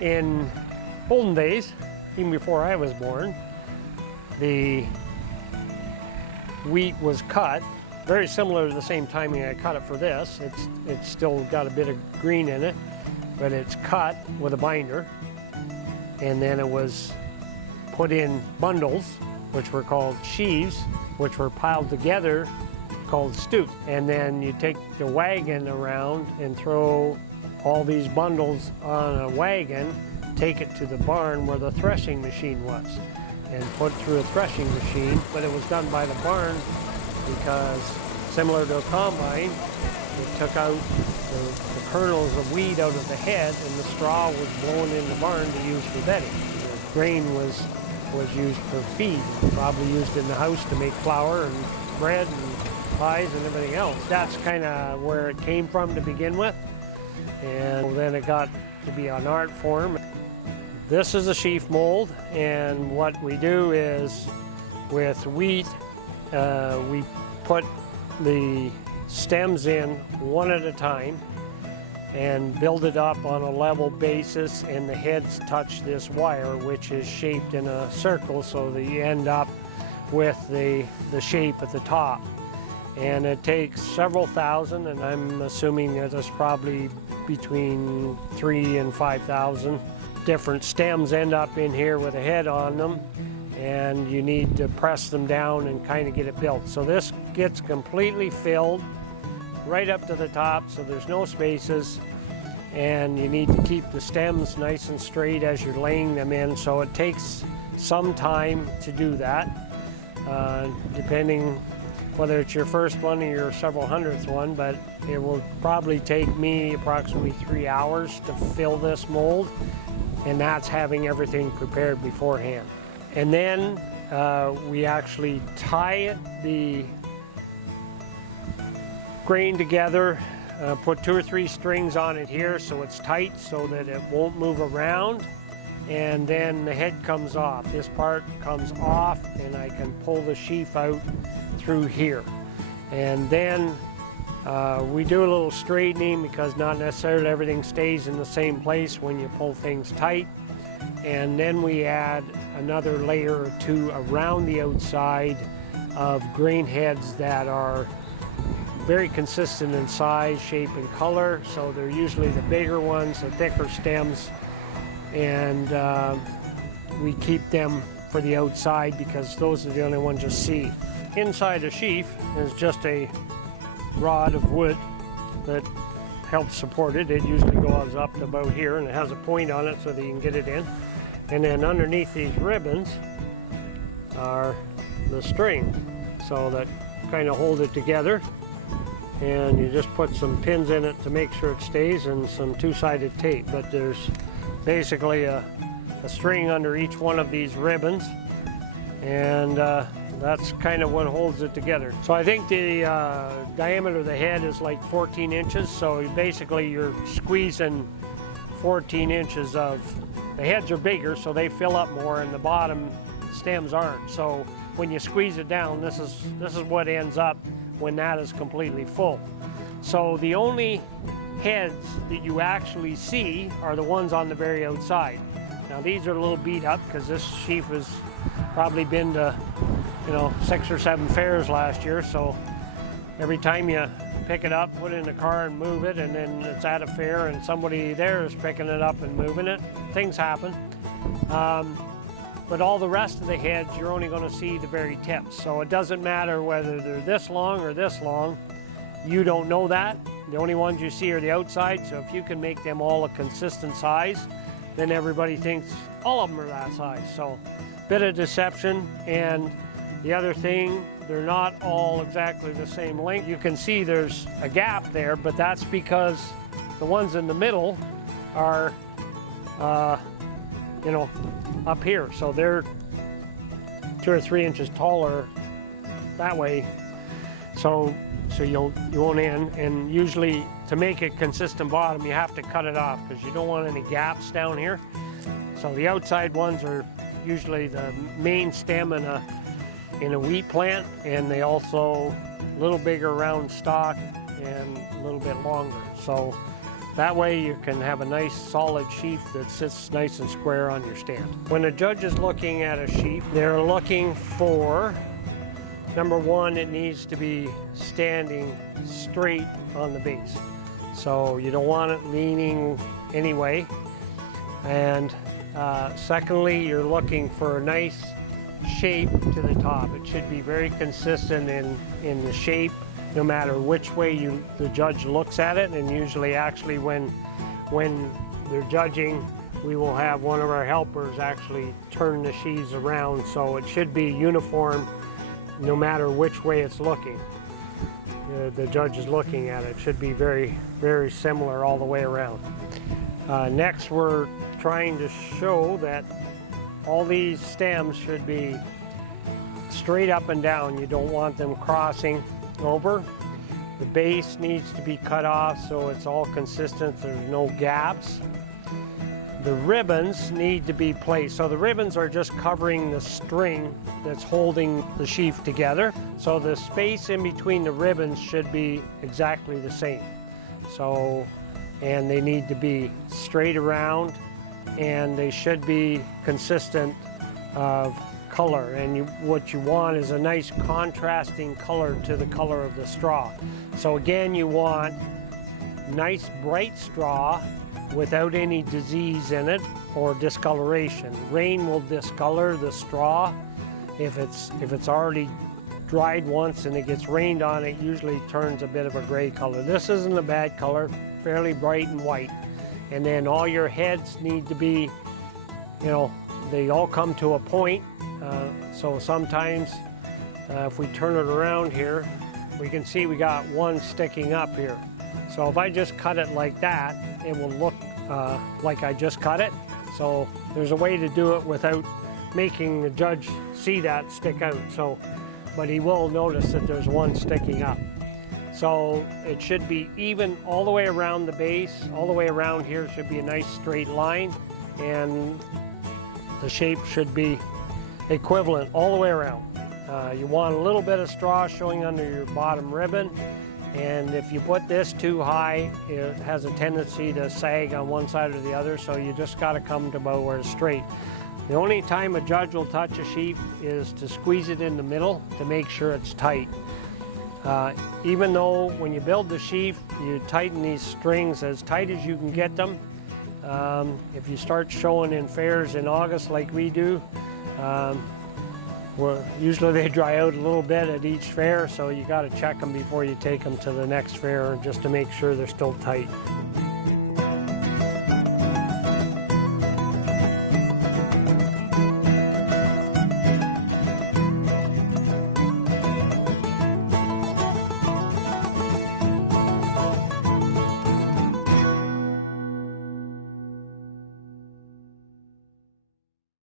In olden days, even before I was born, the wheat was cut very similar to the same timing I cut it for this. It's still got a bit of green in it, but it's cut with a binder, and then it was put in bundles, which were called sheaves, which were piled together, called stoops. And then you take the wagon around and throw all these bundles on a wagon, take it to the barn where the threshing machine was, and put through a threshing machine. But it was done by the barn because, similar to a combine, it took out the kernels of wheat out of the head, and the straw was blown in the barn to use for bedding. The grain was used for feed, probably used in the house to make flour and bread and pies and everything else. That's kind of where it came from to begin with, and then it got to be an art form. This is a sheaf mold, and what we do is with wheat, we put the stems in one at a time and build it up on a level basis, and the heads touch this wire, which is shaped in a circle, so that you end up with the shape at the top. And it takes several thousand, and I'm assuming that there's probably between 3,000 and 5,000 different stems end up in here with a head on them, and you need to press them down and kind of get it built. So this gets completely filled right up to the top, so there's no spaces, and you need to keep the stems nice and straight as you're laying them in, so it takes some time to do that, depending whether it's your first one or your several hundredth one, but it will probably take me approximately 3 hours to fill this mold, and that's having everything prepared beforehand. And then we actually tie the grain together, put 2 or 3 strings on it here so it's tight so that it won't move around, and then the head comes off. This part comes off, and I can pull the sheaf out through here. And then we do a little straightening, because not necessarily everything stays in the same place when you pull things tight. And then we add another layer or 2 around the outside of grain heads that are very consistent in size, shape, and color. So they're usually the bigger ones, the thicker stems, and we keep them for the outside because those are the only ones you see. Inside a sheaf is just a rod of wood that helps support it. It usually goes up to about here, and it has a point on it so that you can get it in. And then underneath these ribbons are the string, so that kind of hold it together. And you just put some pins in it to make sure it stays, and some 2-sided tape. But there's basically a string under each one of these ribbons, and that's kind of what holds it together. So I think the diameter of the head is like 14 inches, so basically you're squeezing 14 inches of, the heads are bigger so they fill up more, and the bottom stems aren't. So when you squeeze it down, this is what ends up when that is completely full. So the only heads that you actually see are the ones on the very outside. Now these are a little beat up because this sheaf has probably been to 6 or 7 fairs last year, so every time you pick it up, put it in the car and move it, and then it's at a fair and somebody there is picking it up and moving it. Things happen. But all the rest of the heads, you're only going to see the very tips. So it doesn't matter whether they're this long or this long. You don't know that. The only ones you see are the outside. So if you can make them all a consistent size, then everybody thinks all of them are that size. So bit of deception. And the other thing, they're not all exactly the same length. You can see there's a gap there, but that's because the ones in the middle are up here, so they're 2 or 3 inches taller that way, so you won't end. And usually to make a consistent bottom, you have to cut it off because you don't want any gaps down here. So the outside ones are usually the main stem in a wheat plant, and they also a little bigger round stalk and a little bit longer. So That way you can have a nice solid sheaf that sits nice and square on your stand. When a judge is looking at a sheaf, they're looking for, number one, it needs to be standing straight on the base. So you don't want it leaning anyway. And secondly, you're looking for a nice shape to the top. It should be very consistent in the shape, no matter which way the judge looks at it. And usually actually when they're judging, we will have one of our helpers actually turn the sheaves around, so it should be uniform no matter which way it's looking. The judge is looking at it. It should be very, very similar all the way around. Next, we're trying to show that all these stems should be straight up and down. You don't want them crossing over. The base needs to be cut off so it's all consistent, there's no gaps. The ribbons need to be placed. So the ribbons are just covering the string that's holding the sheaf together. So the space in between the ribbons should be exactly the same. So, and they need to be straight around, and they should be consistent of color. And what you want is a nice contrasting color to the color of the straw. So again, you want nice bright straw without any disease in it or discoloration. Rain will discolor the straw. If it's already dried once and it gets rained on, it usually turns a bit of a gray color. This isn't a bad color, fairly bright and white. And then all your heads need to be, they all come to a point. So sometimes if we turn it around here, we can see we got one sticking up here. So if I just cut it like that, it will look like I just cut it. So there's a way to do it without making the judge see that stick out. But he will notice that there's one sticking up. So it should be even all the way around the base. All the way around here should be a nice straight line, and the shape should be equivalent all the way around. You want a little bit of straw showing under your bottom ribbon, and if you put this too high, it has a tendency to sag on one side or the other, so you just got to come to about where it's straight. The only time a judge will touch a sheaf is to squeeze it in the middle to make sure it's tight. Even though when you build the sheaf, you tighten these strings as tight as you can get them. If you start showing in fairs in August like we do, usually they dry out a little bit at each fair, so you got to check them before you take them to the next fair just to make sure they're still tight.